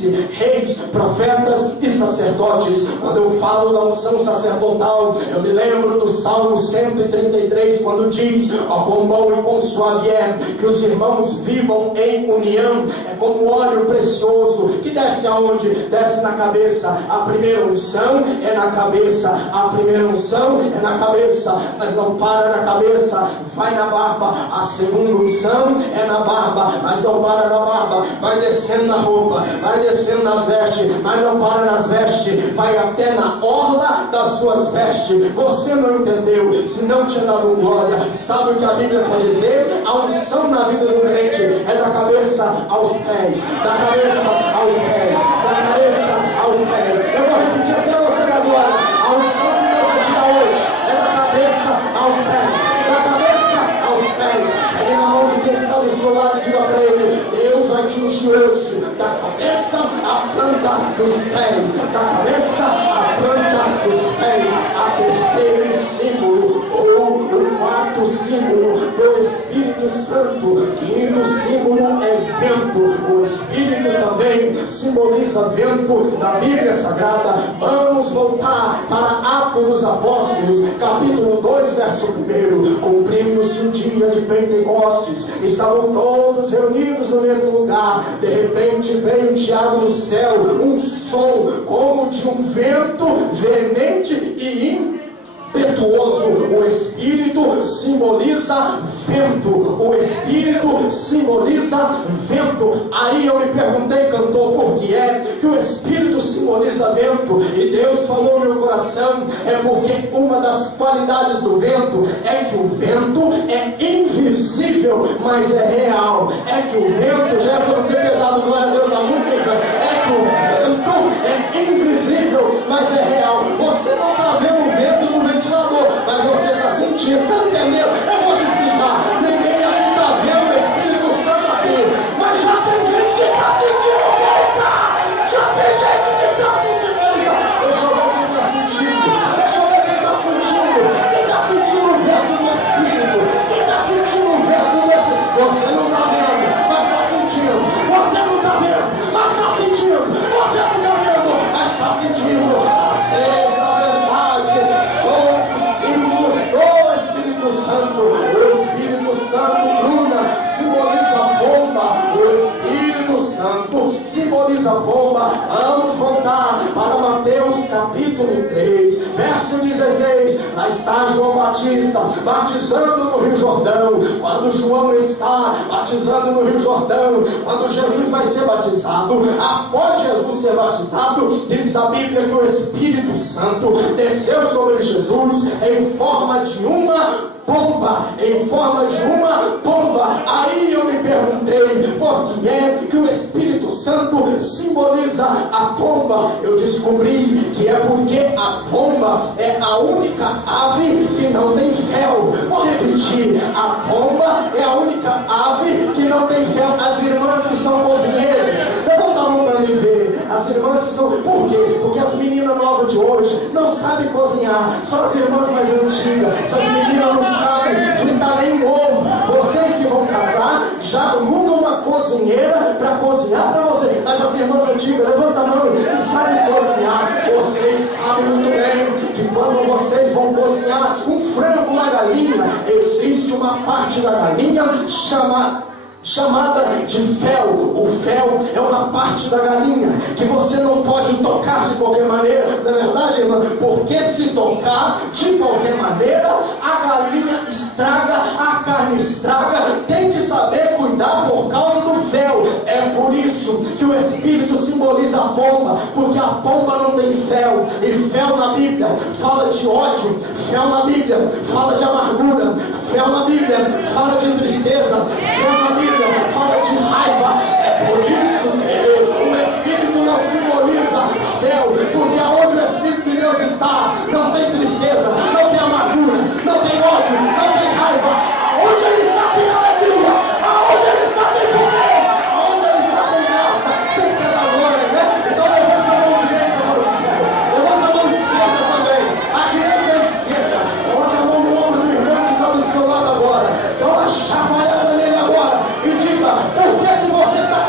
disse: reis, profetas e sacerdotes. Quando eu falo da unção sacerdotal, eu me lembro do Salmo 133, quando diz: ó, quão bom e quão suave é que os irmãos vivam em união. É como óleo precioso que desce aonde? Desce na cabeça. A primeira unção é na cabeça, a primeira unção é na cabeça, mas não para na cabeça, vai na barba. A segunda unção é na barba, mas não para na barba, vai descendo na roupa, vai descendo nas vestes, mas não para nas vestes, vai até na orla das suas vestes. Você não entendeu? Se não te dado glória, sabe o que a Bíblia quer dizer? A unção na vida do crente é da cabeça aos pés, da cabeça aos pés, da cabeça aos pés. Eu vou repetir até você dar glória. A unção que Deus vai tirar hoje é da cabeça aos pés, da cabeça aos pés. Pegue na mão de quem está do seu lado e diga para ele: Deus vai te ungir hoje, da cabeça à planta dos pés, da cabeça à planta dos pés. A terceiro símbolo, ou o quarto símbolo do Espírito Santo, quinto símbolo é vento. O Espírito também simboliza vento na Bíblia Sagrada. Vamos voltar para Atos dos Apóstolos, capítulo 2, verso 1. Cumprindo-se o dia de Pentecostes, estavam todos reunidos no mesmo lugar. De repente veio Tiago do céu, um som como de um vento veemente e impetuoso. O Espírito simboliza vento. O Espírito simboliza vento. Aí eu me perguntei, cantor, por que é que o Espírito simboliza vento? E Deus falou no meu coração: é porque uma das qualidades do vento é que o vento é invisível, mas é real. É que o vento, já é para você ter dado glória a Deus há muitos anos, é que o vento é invisível, mas é real. Você não está vendo o vento no ventilador, mas você está sentindo. Você entendeu? Eu vou te explicar. Ninguém aqui está vendo o Espírito Santo aqui, mas já tem gente que está sentindo vento. Já tem gente que está sentindo vento. Deixa eu ver quem está sentindo. Deixa eu ver quem está sentindo. Quem está sentindo o vento do Espírito? Quem está sentindo o vento do Espírito? Você não está vendo, mas está sentindo. Você não está vendo, mas está sentindo. Você não está vendo, mas está sentindo. A sexta verdade, sou o símbolo do Espírito Santo. O Espírito Santo, Bruna, simboliza bomba. O Espírito Santo simboliza bomba. Vamos voltar para Mateus capítulo 3, verso 16. Lá está João Batista batizando no Rio Jordão. Quando João está batizando no Rio Jordão, quando Jesus vai ser batizado, após Jesus ser batizado, diz a Bíblia que o Espírito Santo desceu sobre Jesus em forma de uma pomba, em forma de uma pomba. Aí eu me perguntei, por que é que o Espírito Santo simboliza a pomba? Eu descobri que é porque a pomba é a única ave que não tem fel. Vou repetir: a pomba é a única ave que não tem fel. As irmãs que são cozinheiras, levanta a mão para me ver. As irmãs que são... Por quê? Porque as meninas novas de hoje não sabem cozinhar. Só as irmãs mais antigas. Essas meninas não sabem fritar nem ovo. Vocês que vão casar já alugam uma cozinheira para cozinhar para vocês. Mas as irmãs antigas, levanta a mão e sabem cozinhar. Vocês sabem muito bem que quando vocês vão cozinhar um frango, uma galinha, existe uma parte da galinha chamada de fel. O fel é uma parte da galinha que você não pode tocar de qualquer maneira. Não é verdade, irmã? Porque se tocar de qualquer maneira, a galinha estraga, a carne estraga. Tem que saber cuidar por causa do fel. É por isso que o Espírito simboliza a pomba, porque a pomba não tem fel. E fel na Bíblia fala de ódio, fel na Bíblia fala de amargura, fel na Bíblia fala de tristeza, fel na Bíblia fala de raiva. É por isso que o Espírito não simboliza céu, porque aonde o Espírito de Deus está, não tem tristeza, não tem amargura, não tem ódio, não tem raiva. Aonde ele está tem alegria, aonde ele está tem poder, aonde ele está tem graça. Vocês querem dar glória, né? Então levante a mão direita para o céu, levante a mão esquerda também, a direita e a esquerda. Coloque a mão no ombro do irmão que está do seu lado agora. Dá uma chacoalhada nele agora e diga: por que você está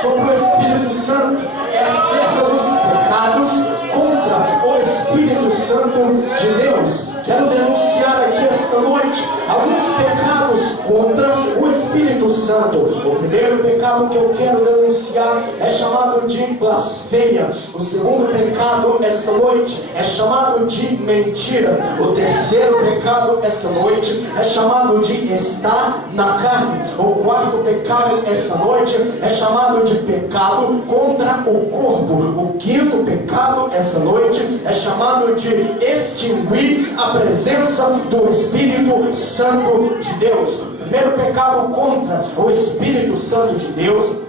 sobre o Espírito Santo, é acerca dos pecados contra o Espírito Santo de Deus. Quero denunciar aqui esta noite alguns pecados contra o Espírito Santo. O primeiro pecado que eu quero denunciar é chamado de blasfêmia. O segundo pecado esta noite é chamado de mentira. O terceiro pecado esta noite é chamado de estar na carne. O quarto pecado esta noite é chamado de pecado contra o corpo. O quinto pecado esta noite é chamado de extinguir a presença do Espírito Santo de Deus. O primeiro pecado contra o Espírito Santo de Deus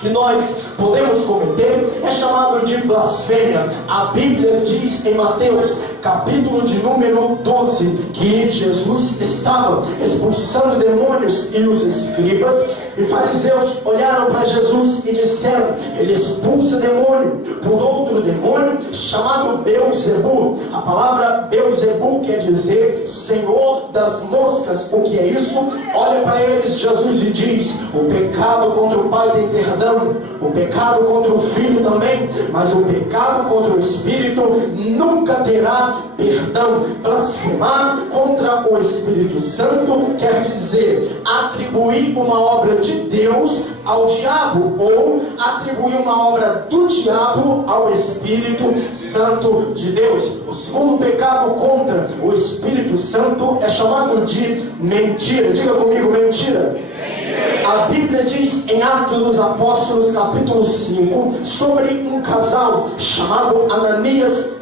que nós podemos cometer é chamado de blasfêmia. A Bíblia diz em Mateus, capítulo de número 12, que Jesus estava expulsando demônios, e os escribas e fariseus olharam para Jesus e disseram: ele expulsa demônio por outro demônio chamado Beelzebul. A palavra Beelzebul quer dizer senhor das moscas. O que é isso? Olha para eles Jesus e diz: o pecado contra o Pai tem perdão, o pecado contra o Filho também, mas o pecado contra o Espírito nunca terá perdão. Blasfemar contra o Espírito Santo quer dizer atribuir uma obra de Deus ao diabo, ou atribuir uma obra do diabo ao Espírito Santo de Deus. O segundo pecado contra o Espírito Santo é chamado de mentira. Diga comigo, mentira. A Bíblia diz em Atos dos Apóstolos, capítulo 5, sobre um casal chamado Ananias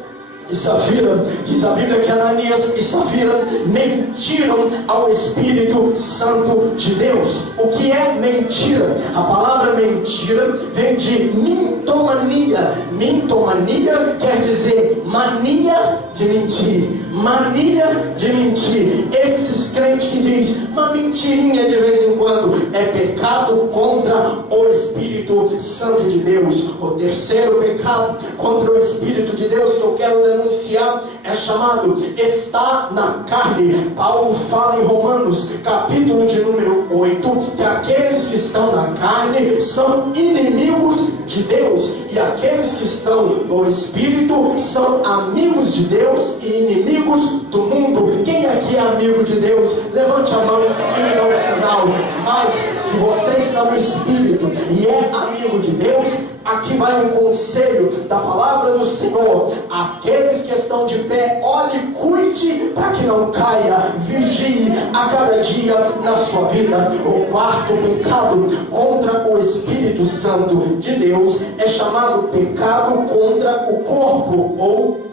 e Safira. Diz a Bíblia que Ananias e Safira mentiram ao Espírito Santo de Deus. O que é mentira? A palavra mentira vem de mintomania. Mintomania quer dizer mania de mentir. Mania de mentir. Esses crentes que dizem uma mentirinha de vez em quando é pecado contra o Espírito Santo de Deus. O terceiro pecado contra o Espírito de Deus que eu quero denunciar é chamado estar na carne. Paulo fala em Romanos, capítulo de número 8, que aqueles que estão na carne são inimigos de Deus, e aqueles que estão no Espírito são amigos de Deus e inimigos do mundo. Quem aqui é amigo de Deus? Levante a mão e me dá um sinal. Mas se você está no Espírito e é amigo de Deus, aqui vai um conselho da palavra do Senhor: aqueles que estão de pé, olhe, cuide para que não caia, vigie a cada dia na sua vida. O quarto pecado contra o Espírito Santo de Deus é chamado pecado contra o corpo, ou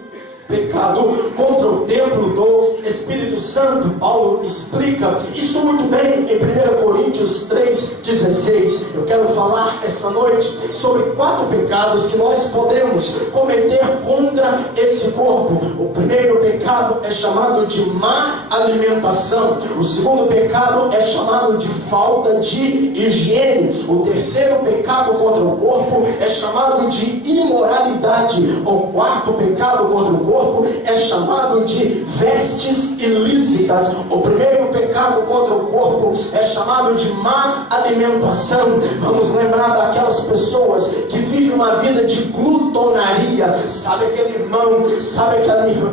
pecado contra o templo do Espírito Santo. Paulo explica isso muito bem em 1 Coríntios 3,16. Eu quero falar essa noite sobre 4 pecados que nós podemos cometer contra esse corpo. O primeiro pecado é chamado de má alimentação. O segundo pecado é chamado de falta de higiene. O terceiro pecado contra o corpo é chamado de imoralidade. O quarto pecado contra o corpo é chamado de vestes ilícitas. O primeiro pecado contra o corpo é chamado de má alimentação. Vamos lembrar daquelas pessoas que vivem uma vida de glutonaria. Sabe aquele irmão, sabe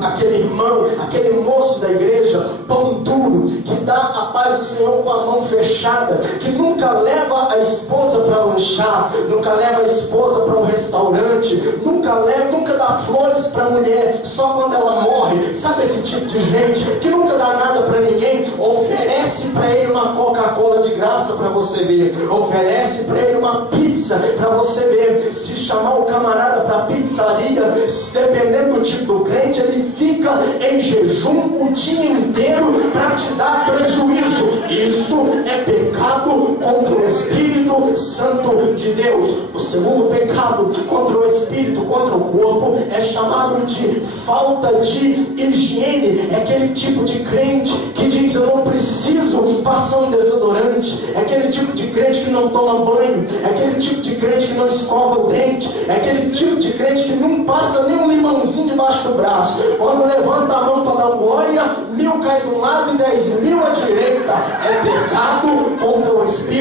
aquele irmão, aquele moço da igreja, pão duro, que dá a paz do Senhor com a mão fechada, que nunca leva a esposa para lanchar, nunca leva a esposa para um restaurante, nunca dá flores para a mulher, só quando ela morre. Sabe esse tipo de gente que nunca dá nada para ninguém? Oferece para ele uma Coca-Cola de graça para você ver, oferece para ele uma pizza para você ver. Se chamar o camarada para pizzaria, dependendo do tipo do crente, ele fica em jejum o dia inteiro para te dar prejuízo. Isto é pecado contra o Espírito Santo de Deus. O segundo pecado contra o Espírito, contra o corpo, é chamado de falta de higiene. É aquele tipo de crente que diz: eu não preciso passar um desodorante. É aquele tipo de crente que não toma banho. É aquele tipo de crente que não escova o dente. É aquele tipo de crente que não passa nem um limãozinho debaixo do braço. Quando levanta a mão para dar glória, 1000 cai de um lado e 10.000 à direita. É pecado contra o Espírito